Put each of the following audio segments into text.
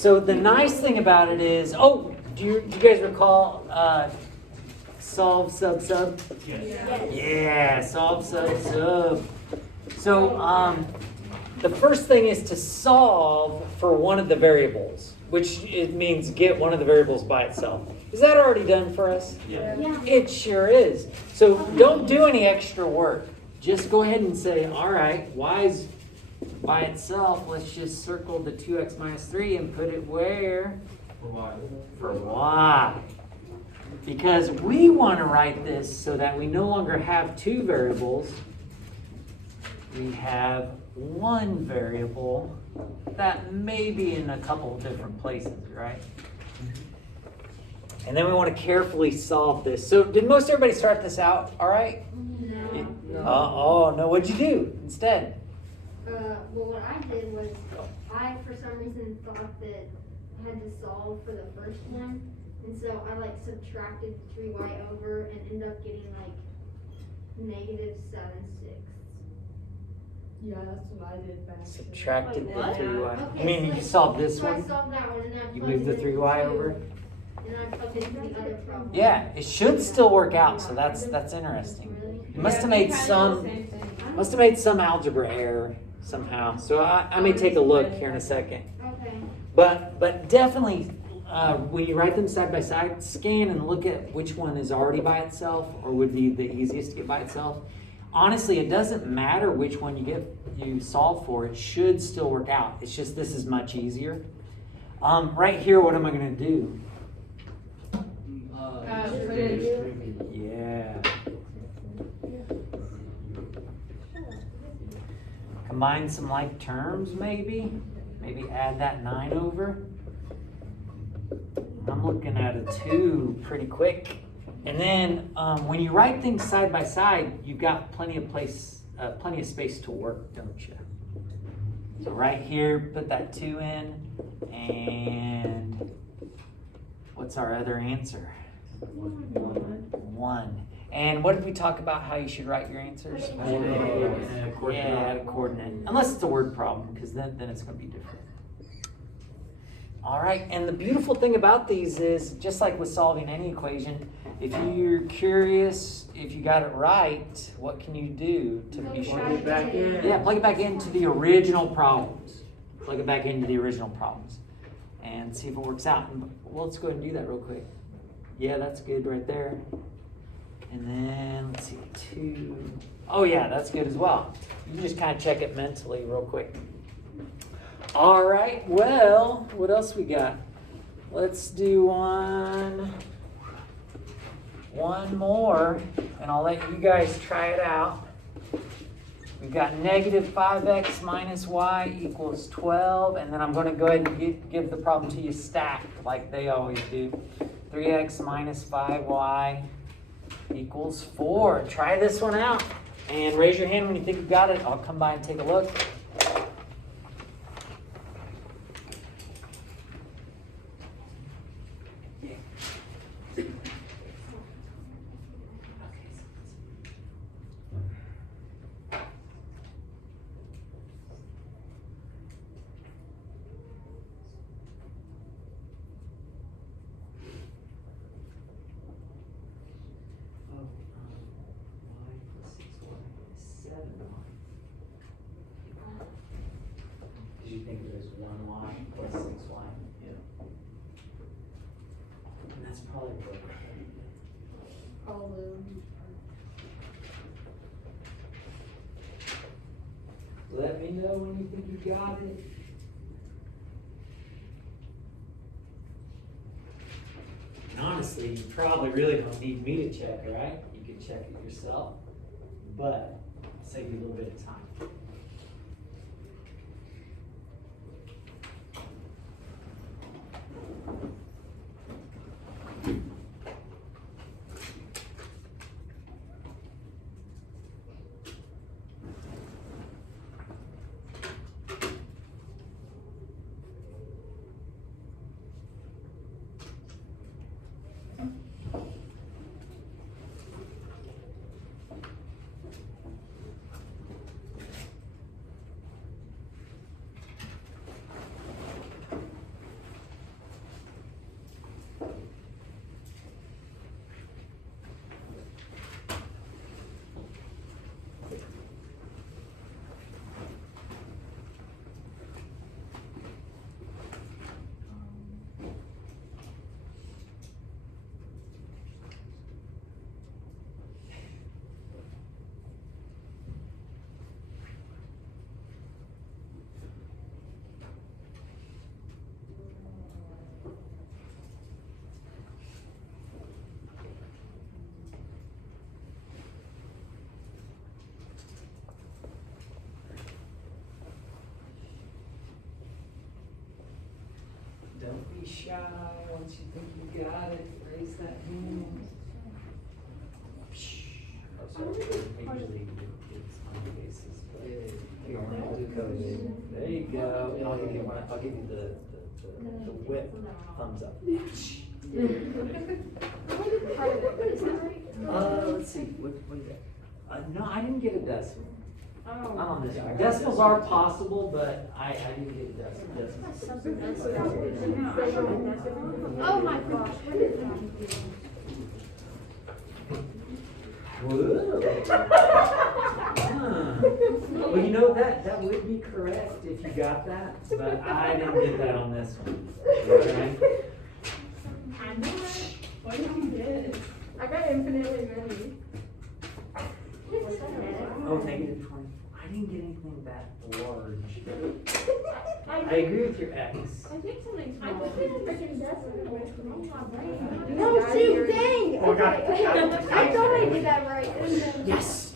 So the nice thing about it is, do you guys recall solve sub sub? Yes. Yeah, solve sub sub. So the first thing is to solve for one of the variables, which it means get one of the variables by itself. Is that already done for us? Yeah. It sure is. So don't do any extra work. Just go ahead and say, all right, y is by itself. Let's just circle the 2x minus 3 and put it where? For y. For y. Because we want to write this so that we no longer have two variables. We have one variable that may be in a couple of different places, right? And then we want to carefully solve this. So did most everybody start this out all right? No. No, what'd you do instead? Well, what I did was, I for some reason thought that I had to solve for the first one, and so I like subtracted 3y over and ended up getting like negative 7/6. Yeah, that's what I did back. Subtracted the Wait, what? 3y. Okay, I mean, so you solved this So I one? solved that one, and then I You plugged moved the it 3y into- over? And I plugged it into the other problem. Yeah, it should still work out, so that's interesting. Really? You must have made some algebra error somehow. So I may take a look here in a second. Okay. But definitely, when you write them side by side, scan and look at which one is already by itself or would be the easiest to get by itself. Honestly, it doesn't matter which one you solve for. It should still work out. It's just this is much easier. Right here, what am I going to do? Yeah. Combine some like terms, maybe. Maybe add that 9 over. I'm looking at a 2 pretty quick. And then when you write things side by side, you've got plenty of space to work, don't you? So right here, put that 2 in, and what's our other answer? 1. And what did we talk about how you should write your answers? Add a coordinate. Unless it's a word problem, because then it's going to be different. All right, and the beautiful thing about these is, just like with solving any equation, if you're curious if you got it right, what can you do to be sure? Plug it back in. Yeah, plug it back into the original problems. Plug it back into the original problems and see if it works out. Well, let's go ahead and do that real quick. Yeah, that's good right there. And then, let's see, 2. Oh yeah, that's good as well. You can just kind of check it mentally real quick. All right, well, what else we got? Let's do one more, and I'll let you guys try it out. We've got negative 5x minus y equals 12, and then I'm going to go ahead and give the problem to you stacked like they always do. 3x minus 5y equals 4. Try this one out, and raise your hand when you think you've got it. I'll come by and take a look. Did you think there's 1y plus 6y? Yeah. And that's probably what let me know when you think you got it. And honestly, you probably really don't need me to check, right? You can check it yourself, but I'll save you a little bit of time. Don't be shy. Once you think you got it, raise that hand. Oh, sorry. I usually do kids on the bases. There you go. And I'll give you one. I'll give you the whip thumbs up. Let's see. What is that? No, I didn't get a decimal. I'm on this one. Decimals are possible, but I didn't get a decimal. Oh my gosh, what is that? Whoa. Well, you know that would be correct if you got that, but I didn't get that on this one. Okay? I know it. What did you get? I got infinitely many. Oh, negative 20. I didn't get anything that large. I agree with your ex. I think something I small. think it's freaking decimal. No, shoot, dang! Okay. I thought I did that right. Yes.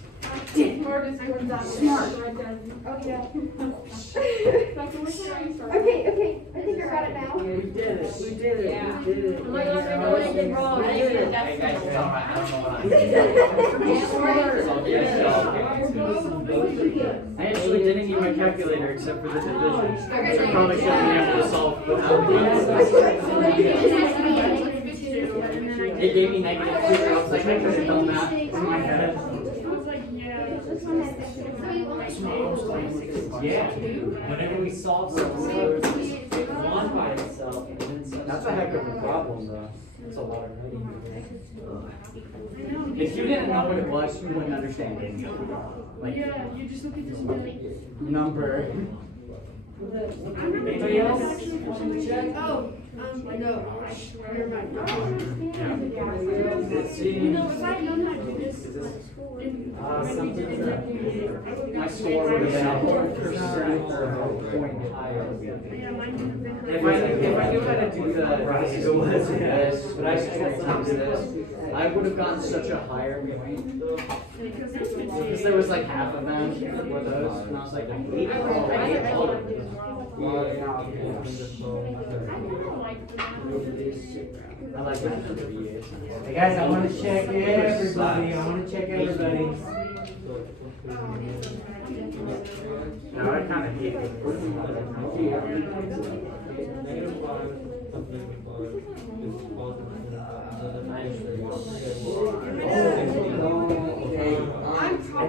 Smartest ones out Smart. there. Right there. Oh, yeah. Like, which one are you starting? Okay, I think I got it now. We did it. We did it. Yeah. We did it. I'm like, okay, no, I did wrong. I didn't get that. Hey guys, it's all right. I don't know what We I did did. it. I actually didn't use my calculator except for the division. So I probably shouldn't have to solve both of It gave me -2. I was like, I could have done that in my head. I was like, yeah. Yeah. Whenever we solve something, one by itself, and then something. That's a heck of a problem, though. That's a lot of writing. If you didn't know what it was, you wouldn't understand it. Like, Yeah, you just look at this and be like, number. Anybody else? Check? Oh, no. Never mind. Let's see. you know, if I had known how to do this, Something like that. My score would have been 1% or a point higher. yeah, mine would have been. If I knew how to do this, but I straight times this, I would have gotten such a higher point. Because there was like half of them were those, and I was like, 8. I like that for 3 years. Hey guys, I want to check everybody. No, I kind of hate it.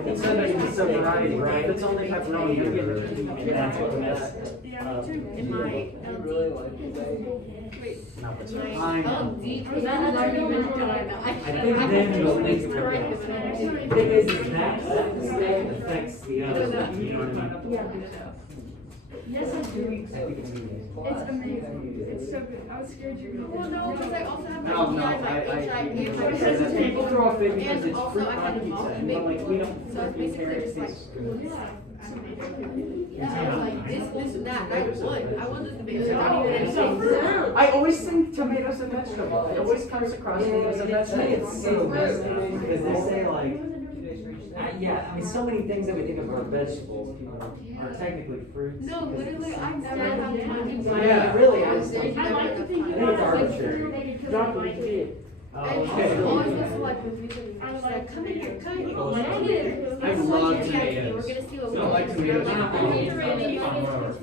It said that it's a variety, right? If it's only pepperoni, you're getting That's what messed Yeah, me too. In my I that hasn't even done. I think then you'll think of it. The thing is that mistake affects the other, you know what I mean? Yes, I do. I think it's easy. It's amazing. It's so good. I was scared you were gonna. Well, no, because I also have my No, DI, my I HIV, and my people throw a fit because And it's also fruit I on had pizza, involved and in we're like, we don't. So it's basically just like, yeah, I was like, this, and that, and I won. I won this debate. So not even anything. I always think tomatoes and vegetable. It always comes across to me as a vegetable. It's so fascinating because they say like, yeah, I mean, so many things that we think of are vegetables are technically fruits. No, literally, I've never had time to buy Yeah, it really is. I like to think I think it's arbitrary. Doctor kid. Oh, And okay. also, always was like, with me, she's like, come in here, come in here. I love tomatoes. We're gonna see what I don't like tomatoes.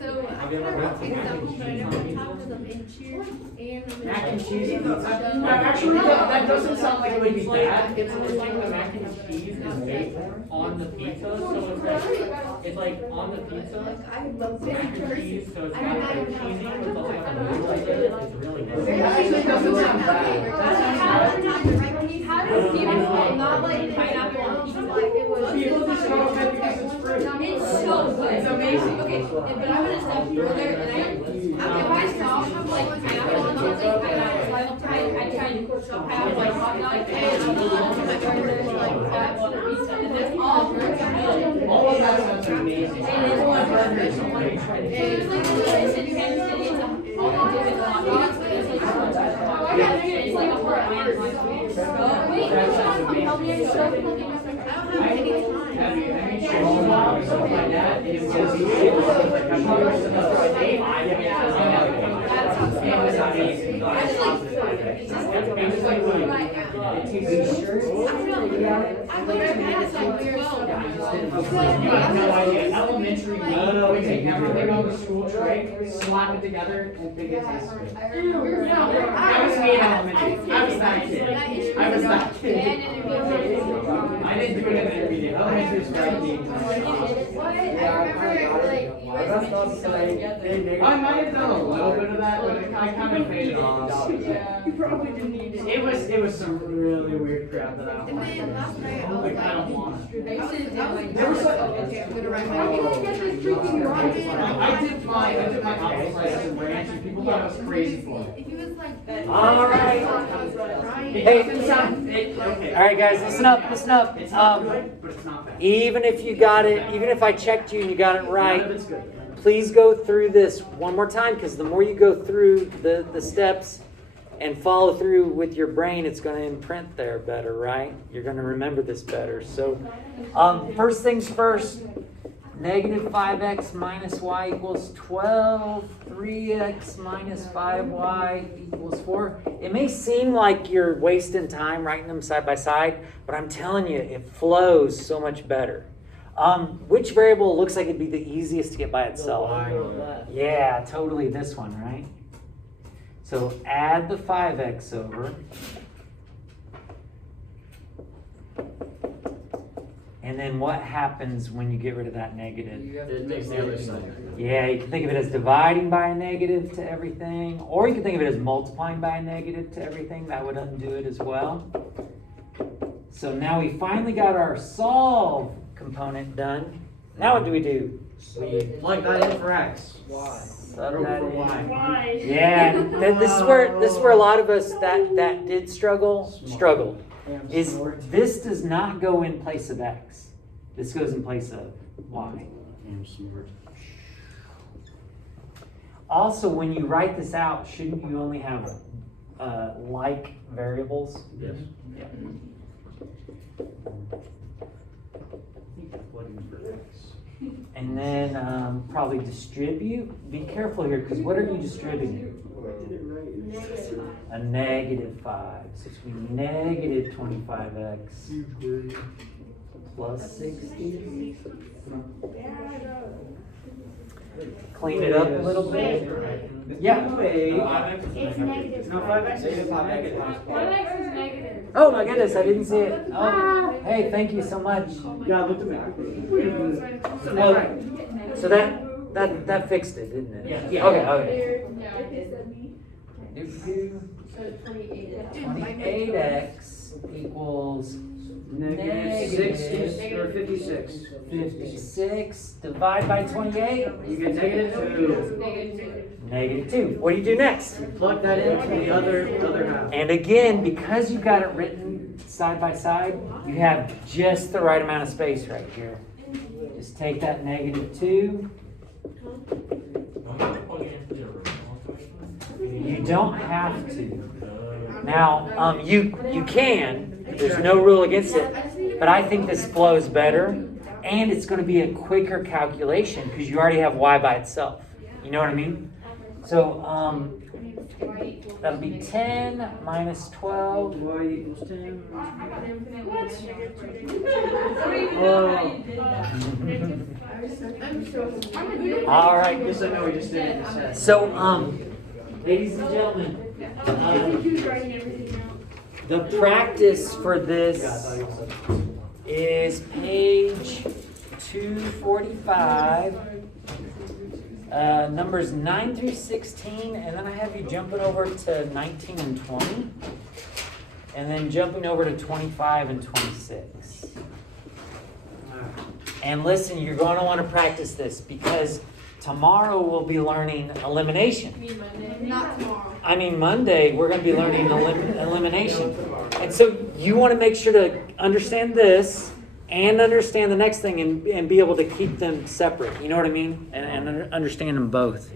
So, I kind of wrote examples, but I never had time for them in cheer and. Mac and cheese. Actually, that doesn't sound like it would be bad. It's almost like the mac and cheese is made on the pizza, so it's like on the pizza. I love Mac and cheese, so it's not like cheesy, but it's also like a little like it. It's really good. That actually doesn't sound bad. How does Steven not like pineapple on pizza? Like it was. People just throw it because it's fruit. It's so good. It's amazing. Okay, but I'm gonna step further and if I saw some like pineapple on pizza, I try to have like hot dog and my partner's like pineapple on pizza, and it's all good. All of that sounds amazing. And it's one burger. It's like it's in Kansas City, all they do is hot dogs, but it's like it's like a whole iron. Wait, help me show. I don't have any time. Have you shown something like that? It was like, I'm not You have no idea. Elementary, we take everything on the school tray, slap it together, and think it's ice cream. That was me in elementary. I was that kid. I was that kid. I didn't do it in intermediate. Elementary is very deep. I might have done a little bit of that, but I kind of faded off. You probably didn't need it. It was some really weird crap that I don't like. Like, I don't want it. There was like, I did my apple slice and ranch, and people thought I was crazy for it. If he was like. All right. It Hey. doesn't sound, okay. All right, guys, listen up, listen up. It's not good, but it's not bad. Even if you got it, even if I checked you and you got it None of right, it's good. please go through this one more time, because the more you go through the steps and follow through with your brain, it's going to imprint there better, right? You're going to remember this better. So first things first, negative 5x minus y equals 12. 3x minus 5y equals 4. It may seem like you're wasting time writing them side by side, but I'm telling you, it flows so much better. Which variable looks like it'd be the easiest to get by itself? Yeah, totally this one, right? So add the 5x over. And then what happens when you get rid of that negative? It makes the other side. Yeah, you can think of it as dividing by a negative to everything, or you can think of it as multiplying by a negative to everything. That would undo it as well. So now we finally got our solve component done. Now what do? We plug that in for x. Sub that in. Why? Yeah, this is where a lot of us that did struggled. Is this does not go in place of x. This goes in place of y. Also, when you write this out, shouldn't you only have like variables? Yes. Yeah. And then probably distribute. Be careful here, because what are you distributing? A negative 5. So it's going to be negative 25x plus 60. Clean it up a little bit. Yeah. It's negative. No, 5x is negative. 1x is negative. Oh my goodness, I didn't see it. Oh, hey, thank you so much. Yeah, look at me. Oh, so that fixed it, didn't it? Yeah. Okay. Yeah, I did. 28x equals Negative 60 or 56. 56. Divide by 28. You get -2. Negative 2. What do you do next? Plug that into the other half. And again, because you've got it written side by side, you have just the right amount of space right here. Just take that -2. You don't have to. Now, you can. There's no rule against it. But I think this flows better, and it's going to be a quicker calculation because you already have y by itself. You know what I mean? So that'll be 10 minus 12. Y equals 10. All right. Yes, I know we just did it in a set. So, ladies and gentlemen, the practice for this is page 245, numbers 9 through 16, and then I have you jumping over to 19 and 20, and then jumping over to 25 and 26. And listen, you're going to want to practice this because tomorrow we'll be learning elimination. Not tomorrow. I mean, Monday, we're going to be learning elimination. And so you want to make sure to understand this and understand the next thing and be able to keep them separate. You know what I mean? And understand them both.